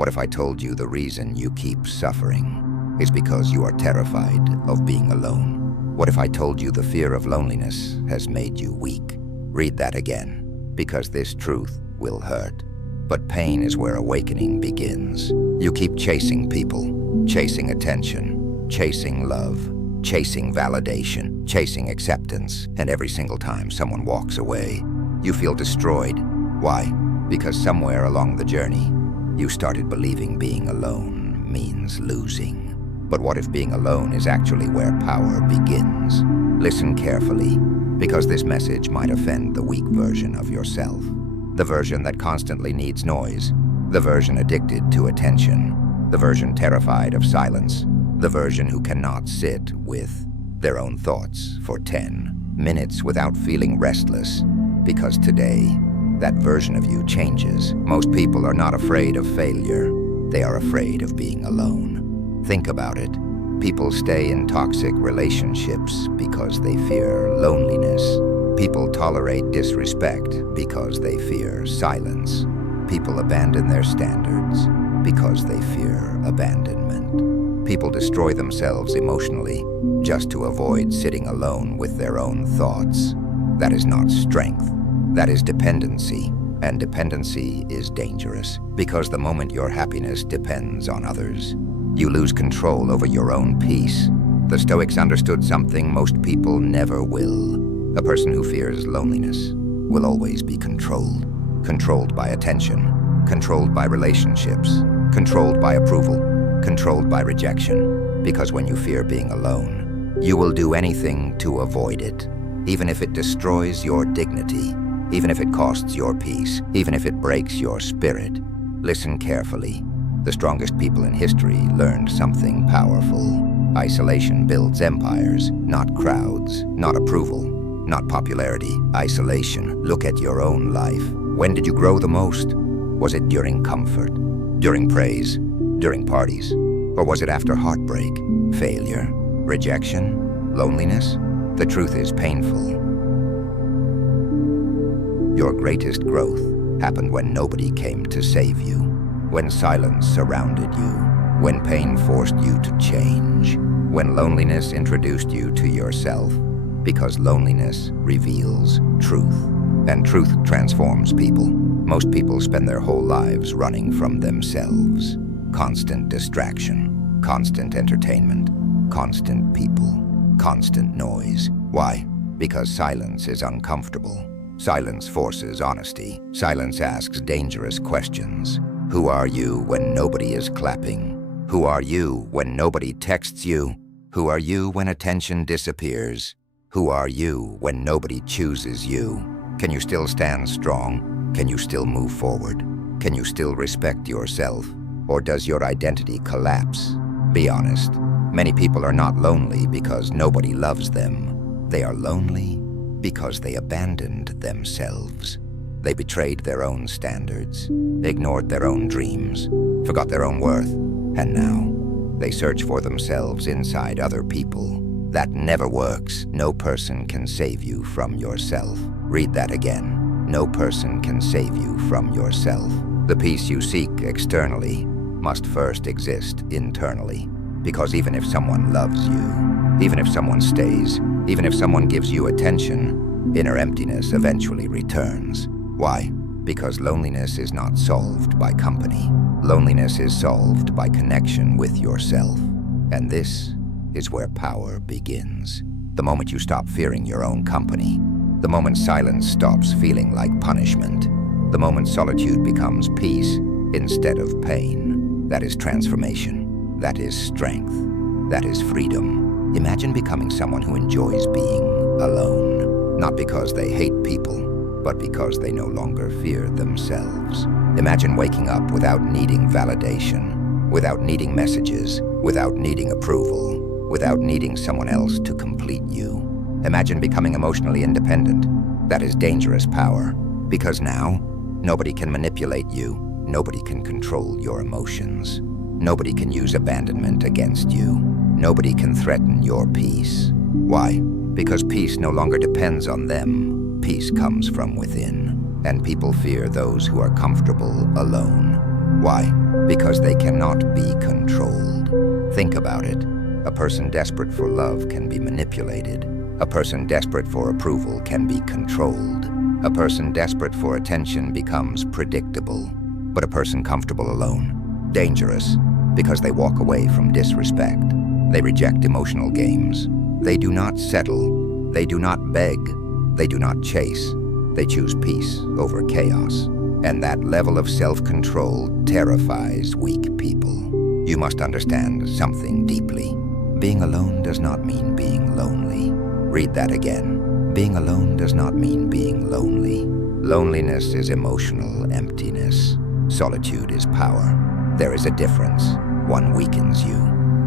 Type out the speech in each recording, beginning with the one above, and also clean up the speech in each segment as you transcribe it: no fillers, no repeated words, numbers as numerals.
What if I told you the reason you keep suffering is because you are terrified of being alone? What if I told you the fear of loneliness has made you weak? Read that again, because this truth will hurt. But pain is where awakening begins. You keep chasing people, chasing attention, chasing love, chasing validation, chasing acceptance, and every single time someone walks away, you feel destroyed. Why? Because somewhere along the journey, you started believing being alone means losing. But what if being alone is actually where power begins? Listen carefully, because this message might offend the weak version of yourself. The version that constantly needs noise, the version addicted to attention, the version terrified of silence, the version who cannot sit with their own thoughts for 10 minutes without feeling restless, because today, that version of you changes. Most people are not afraid of failure. They are afraid of being alone. Think about it. People stay in toxic relationships because they fear loneliness. People tolerate disrespect because they fear silence. People abandon their standards because they fear abandonment. People destroy themselves emotionally just to avoid sitting alone with their own thoughts. That is not strength. That is dependency, and dependency is dangerous because the moment your happiness depends on others, you lose control over your own peace. The Stoics understood something most people never will. A person who fears loneliness will always be controlled. Controlled by attention, controlled by relationships, controlled by approval, controlled by rejection. Because when you fear being alone, you will do anything to avoid it, even if it destroys your dignity. Even if it costs your peace, even if it breaks your spirit. Listen carefully. The strongest people in history learned something powerful. Isolation builds empires, not crowds, not approval, not popularity. Isolation. Look at your own life. When did you grow the most? Was it during comfort, during praise, during parties? Or was it after heartbreak, failure, rejection, loneliness? The truth is painful. Your greatest growth happened when nobody came to save you, when silence surrounded you, when pain forced you to change, when loneliness introduced you to yourself, because loneliness reveals truth, and truth transforms people. Most people spend their whole lives running from themselves. Constant distraction, constant entertainment, constant people, constant noise. Why? Because silence is uncomfortable. Silence forces honesty. Silence asks dangerous questions. Who are you when nobody is clapping? Who are you when nobody texts you? Who are you when attention disappears? Who are you when nobody chooses you? Can you still stand strong? Can you still move forward? Can you still respect yourself? Or does your identity collapse? Be honest. Many people are not lonely because nobody loves them. They are lonely because they abandoned themselves. They betrayed their own standards, ignored their own dreams, forgot their own worth, and now they search for themselves inside other people. That never works. No person can save you from yourself. Read that again. No person can save you from yourself. The peace you seek externally must first exist internally. Because even if someone loves you, even if someone stays, even if someone gives you attention, inner emptiness eventually returns. Why? Because loneliness is not solved by company. Loneliness is solved by connection with yourself. And this is where power begins. The moment you stop fearing your own company, the moment silence stops feeling like punishment, the moment solitude becomes peace instead of pain. That is transformation. That is strength. That is freedom. Imagine becoming someone who enjoys being alone, not because they hate people, but because they no longer fear themselves. Imagine waking up without needing validation, without needing messages, without needing approval, without needing someone else to complete you. Imagine becoming emotionally independent. That is dangerous power, because now, nobody can manipulate you, nobody can control your emotions. Nobody can use abandonment against you. Nobody can threaten your peace. Why? Because peace no longer depends on them. Peace comes from within, and people fear those who are comfortable alone. Why? Because they cannot be controlled. Think about it. A person desperate for love can be manipulated. A person desperate for approval can be controlled. A person desperate for attention becomes predictable. But a person comfortable alone, dangerous, because they walk away from disrespect. They reject emotional games. They do not settle. They do not beg. They do not chase. They choose peace over chaos. And that level of self-control terrifies weak people. You must understand something deeply. Being alone does not mean being lonely. Read that again. Being alone does not mean being lonely. Loneliness is emotional emptiness. Solitude is power. There is a difference. One weakens you.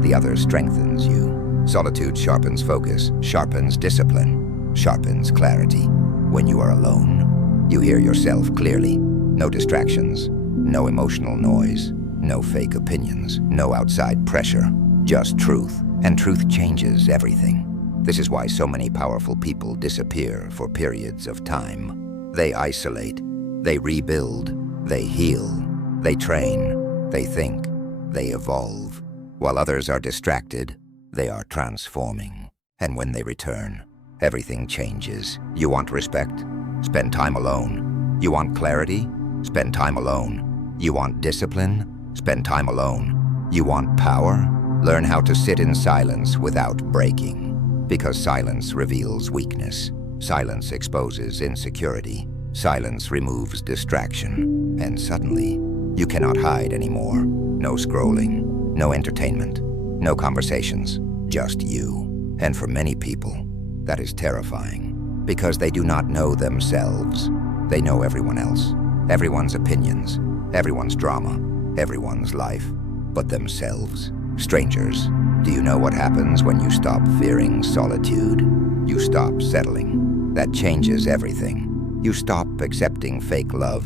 The other strengthens you. Solitude sharpens focus, sharpens discipline, sharpens clarity. When you are alone, you hear yourself clearly. No distractions, no emotional noise, no fake opinions, no outside pressure, just truth. And truth changes everything. This is why so many powerful people disappear for periods of time. They isolate, they rebuild, they heal, they train, they think, they evolve. While others are distracted, they are transforming. And when they return, everything changes. You want respect? Spend time alone. You want clarity? Spend time alone. You want discipline? Spend time alone. You want power? Learn how to sit in silence without breaking. Because silence reveals weakness. Silence exposes insecurity. Silence removes distraction. And suddenly, you cannot hide anymore. No scrolling, no entertainment, no conversations, just you. And for many people, that is terrifying. Because they do not know themselves. They know everyone else, everyone's opinions, everyone's drama, everyone's life, but themselves. Strangers, do you know what happens when you stop fearing solitude? You stop settling. That changes everything. You stop accepting fake love.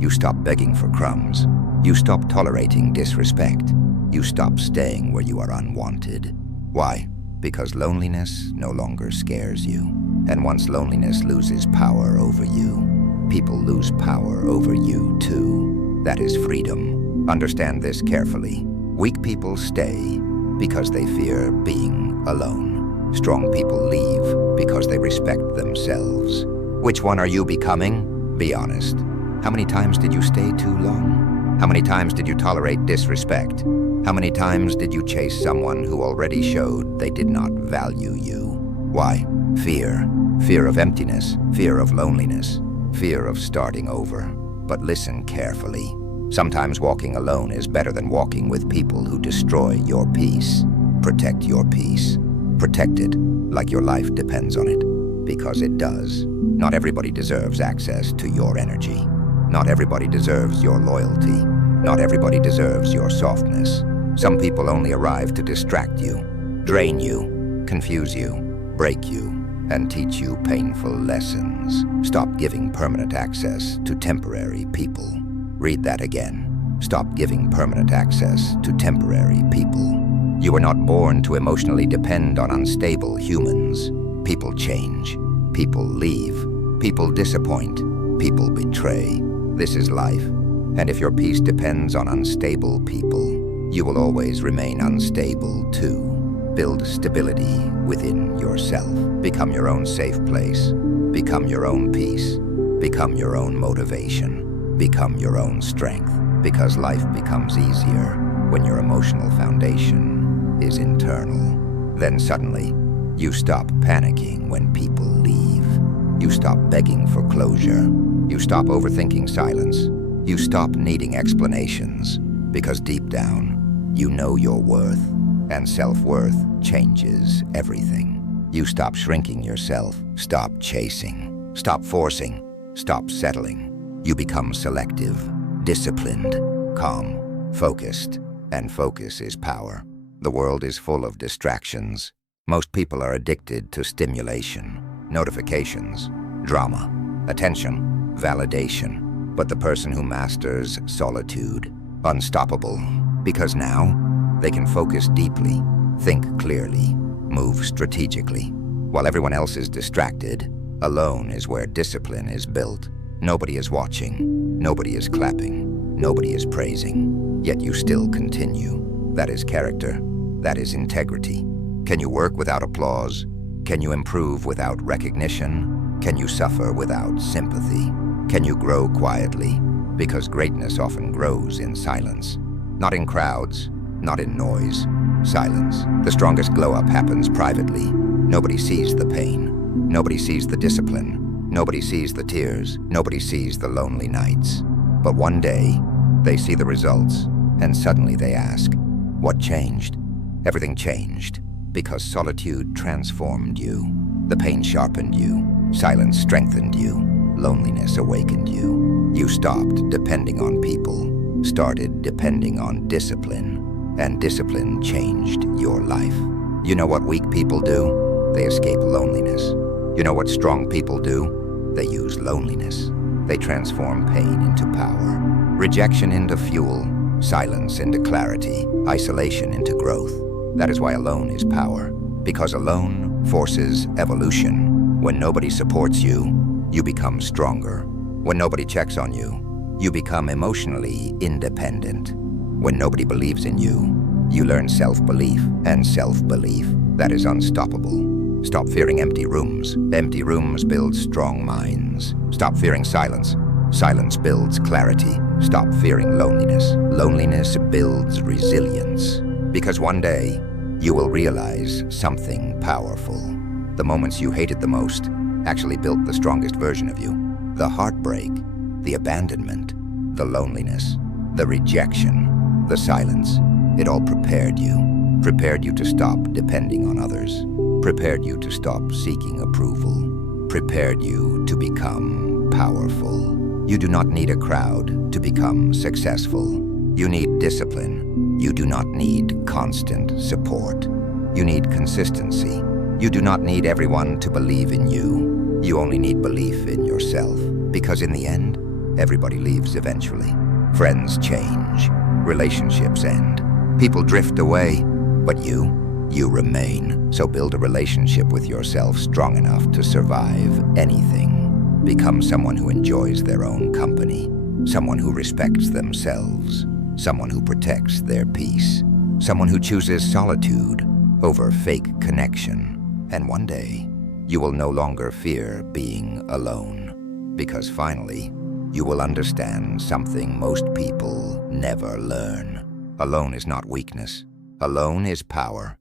You stop begging for crumbs. You stop tolerating disrespect. You stop staying where you are unwanted. Why? Because loneliness no longer scares you. And once loneliness loses power over you, people lose power over you too. That is freedom. Understand this carefully. Weak people stay because they fear being alone. Strong people leave because they respect themselves. Which one are you becoming? Be honest. How many times did you stay too long? How many times did you tolerate disrespect? How many times did you chase someone who already showed they did not value you? Why? Fear. Fear of emptiness. Fear of loneliness. Fear of starting over. But listen carefully. Sometimes walking alone is better than walking with people who destroy your peace. Protect your peace. Protect it like your life depends on it. Because it does. Not everybody deserves access to your energy. Not everybody deserves your loyalty. Not everybody deserves your softness. Some people only arrive to distract you, drain you, confuse you, break you, and teach you painful lessons. Stop giving permanent access to temporary people. Read that again. Stop giving permanent access to temporary people. You were not born to emotionally depend on unstable humans. People change. People leave. People disappoint. People betray. This is life. And if your peace depends on unstable people, you will always remain unstable too. Build stability within yourself. Become your own safe place. Become your own peace. Become your own motivation. Become your own strength. Because life becomes easier when your emotional foundation is internal. Then suddenly, you stop panicking when people leave. You stop begging for closure. You stop overthinking silence. You stop needing explanations. Because deep down, you know your worth. And self-worth changes everything. You stop shrinking yourself. Stop chasing. Stop forcing. Stop settling. You become selective, disciplined, calm, focused. And focus is power. The world is full of distractions. Most people are addicted to stimulation, notifications, drama, attention, validation. But the person who masters solitude, unstoppable, because now they can focus deeply, think clearly, move strategically. While everyone else is distracted, alone is where discipline is built. Nobody is watching, nobody is clapping, nobody is praising. yet you still continue. That is character. That is integrity. Can you work without applause? Can you improve without recognition? Can you suffer without sympathy? Can you grow quietly? Because greatness often grows in silence. Not in crowds, not in noise. Silence. The strongest glow-up happens privately. Nobody sees the pain. Nobody sees the discipline. Nobody sees the tears. Nobody sees the lonely nights. But one day, they see the results, and suddenly they ask, what changed? Everything changed, because solitude transformed you. The pain sharpened you. Silence strengthened you. Loneliness awakened you. You stopped depending on people, started depending on discipline, and discipline changed your life. You know what weak people do? They escape loneliness. You know what strong people do? They use loneliness. They transform pain into power, rejection into fuel, silence into clarity, isolation into growth. That is why alone is power, because alone forces evolution. When nobody supports you, you become stronger. When nobody checks on you, you become emotionally independent. When nobody believes in you, you learn self-belief, and self-belief, that is unstoppable. Stop fearing empty rooms. Empty rooms build strong minds. Stop fearing silence. Silence builds clarity. Stop fearing loneliness. Loneliness builds resilience. Because one day, you will realize something powerful. The moments you hated the most actually built the strongest version of you. The heartbreak, the abandonment, the loneliness, the rejection, the silence, it all prepared you. Prepared you to stop depending on others. Prepared you to stop seeking approval. Prepared you to become powerful. You do not need a crowd to become successful. You need discipline. You do not need constant support. You need consistency. You do not need everyone to believe in you. You only need belief in yourself. Because in the end, everybody leaves eventually. Friends change. Relationships end. People drift away. But you remain. So build a relationship with yourself strong enough to survive anything. Become someone who enjoys their own company. Someone who respects themselves. Someone who protects their peace. Someone who chooses solitude over fake connection. And one day, you will no longer fear being alone. Because finally, you will understand something most people never learn. Alone is not weakness. Alone is power.